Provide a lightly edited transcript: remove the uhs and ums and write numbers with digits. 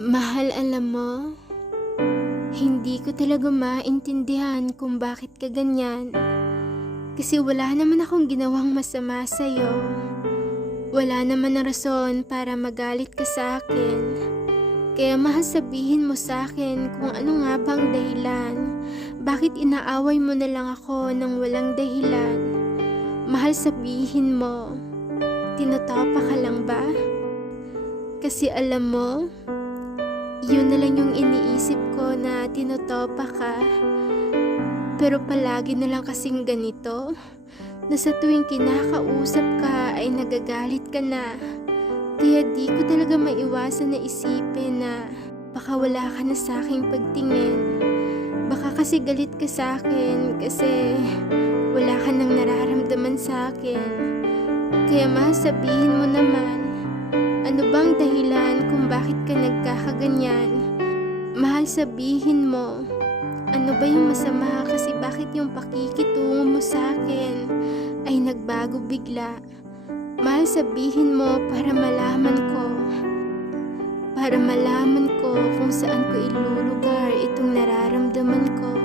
Mahal, alam mo, hindi ko talaga maintindihan kung bakit ka ganyan. Kasi wala naman akong ginawang masama sa'yo. Wala naman na rason para magalit ka sa akin. Kaya mahal, sabihin mo sa akin kung ano nga bang dahilan. Bakit inaaway mo na lang ako ng walang dahilan? Mahal, sabihin mo, tinotopa ka lang ba? Kasi alam mo, yun na lang yung iniisip ko na tinotopa ka. Pero palagi na lang kasing ganito, na sa tuwing kinakausap ka ay nagagalit ka na. Kaya di ko talaga maiwasan na isipin na baka wala ka na sa aking pagtingin. Baka kasi galit ka sa akin kasi wala ka nang nararamdaman sa akin. Kaya sabihin mo naman, ano bang dahilan kung bakit ka nagkakaganyan? Mahal, sabihin mo, ano ba yung masama kasi bakit yung pakikitungo mo sa akin ay nagbago bigla? Mahal, sabihin mo para malaman ko. Para malaman ko kung saan ko ilulugar itong nararamdaman ko.